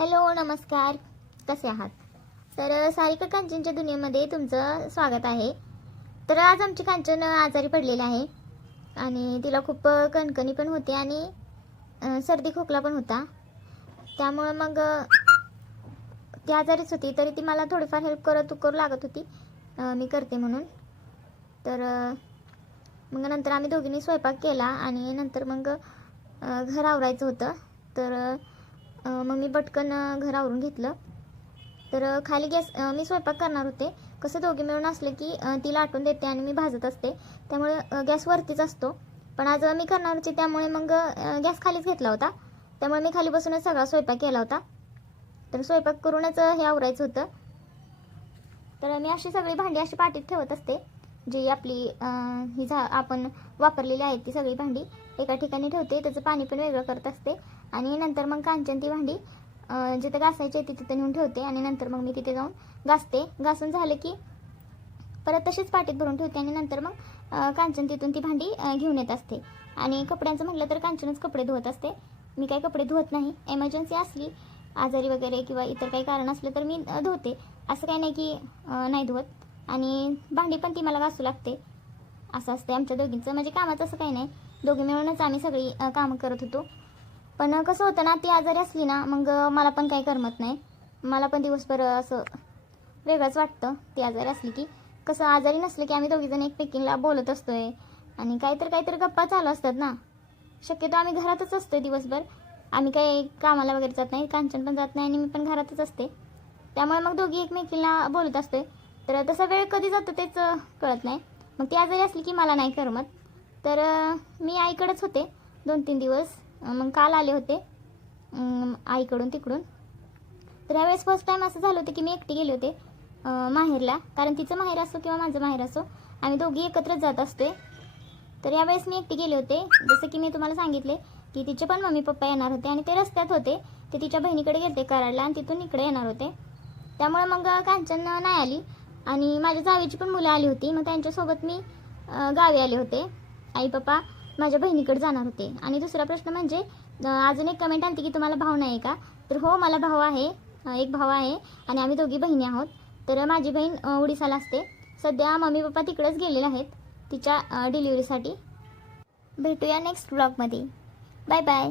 Hello नमस्कार, कसे आहात? तर सारिका कांचनच्या दुनियेमध्ये तुमचं स्वागत आहे. तर आज आमची कांचन आजारी पडलेली आहे आणि तिला खूप कणकणी पण होते आणि सर्दी खोकला पण होता. त्यामुळे मग ती आजारीच होती, तरी ती मला थोडीफार हेल्प करू लागत होती. मी करते म्हणून. तर मग नंतर आम्ही दोघींनी स्वयंपाक केला आणि नंतर मग घर आवरायचं होतं. तर मग मी पटकन घर आवरून घेतलं. तर खाली गॅस मी स्वयंपाक करणार होते. कसं दोघी मिळून असलं की तिला आटवून देते आणि मी भाजत असते, त्यामुळे गॅस वरतीच असतो. पण आज मी करणार होते त्यामुळे मग गॅस खालीच घेतला होता. त्यामुळे मी खाली बसूनच सगळा स्वयंपाक केला होता. तर स्वयंपाक करूनच हे आवरायचं होतं. तर मी अशी सगळी भांडी अशी पाटीत ठेवत असते, जी आपली आपण वापरलेली आहेत ती सगळी भांडी एका ठिकाणी ठेवते. त्याचं पाणी पण वेगळं करत असते आणि नंतर मग कांचन ती भांडी जिथे घासायची आहे तिथे नेऊन ठेवते आणि नंतर मग मी तिथे जाऊन घासते. घासून झालं की परत तशीच पाटीत भरून ठेवते आणि नंतर मग कांचन तिथून ती भांडी घेऊन येत असते. आणि कपड्यांचं म्हटलं तर कांचनच कपडे धुवत असते. मी काही कपडे धुवत नाही. एमर्जन्सी असली आजारी वगैरे किंवा इतर काही कारण असलं तर मी धुवते. असं काही नाही की नाही धुवत. आणि भांडी पण ती मला घासू लागते. असं असते आमच्या दोघींचं, म्हणजे कामाचं असं काही नाही. दोघी मिळूनच आम्ही सगळी कामं करत होतो. पण कसं होतं ना, ती आजारी असली ना मग मला पण काही करमत नाही. मला पण दिवसभर असं वेगळंच वाटतं ती आजारी असली की. कसं आजारी नसलं की आम्ही दोघीजण एकमेकींना बोलत असतोय आणि काहीतरी गप्पा चालू असतात ना. शक्यतो आम्ही घरातच असतोय दिवसभर. आम्ही काही कामाला वगैरे जात नाही. कांचन पण जात नाही आणि मी पण घरातच असते. त्यामुळे मग दोघी एकमेकींना बोलत असतोय. तर तसा वेळ कधी जातो तेच कळत नाही. मग ती आजारी असली की मला नाही करमत. तर मी आईकडेच होते 2-3 दिवस. मग काल आले होते आईकडून तिकडून. तर यावेळेस फर्स्ट टाईम असं झालं होतं की मी एकटी गेले होते माहेरला. कारण तिचं माहेर असो किंवा माझं माहेर असो, आम्ही दोघी एकत्रच जात असते. तर यावेळेस मी एकटी गेले होते. जसं की मी तुम्हाला सांगितले की तिचे पण मम्मी पप्पा येणार होते आणि ते रस्त्यात होते. ते तिच्या बहिणीकडे गेले कराडला आणि तिथून इकडे येणार होते. त्यामुळे मग कांचन नाही आली आणि माझ्या जावेची पण मुलं आली होती. मग त्यांच्यासोबत मी गावी आले होते. आई पप्पा माझ्या बहिणीकडे जाणार होते. आणि दुसरा प्रश्न म्हणजे अजून एक कमेंट आली की तुम्हाला भाऊ नाही का? तर हो, मला भाऊ आहे. एक भाऊ आहे आणि आम्ही दोघी बहिणी आहोत. तर माझी बहीण उडीसाला असते. सध्या मम्मी पप्पा तिकडेच गेलेले आहेत तिच्या डिलिव्हरीसाठी. भेटूया नेक्स्ट ब्लॉगमध्ये. Bye bye.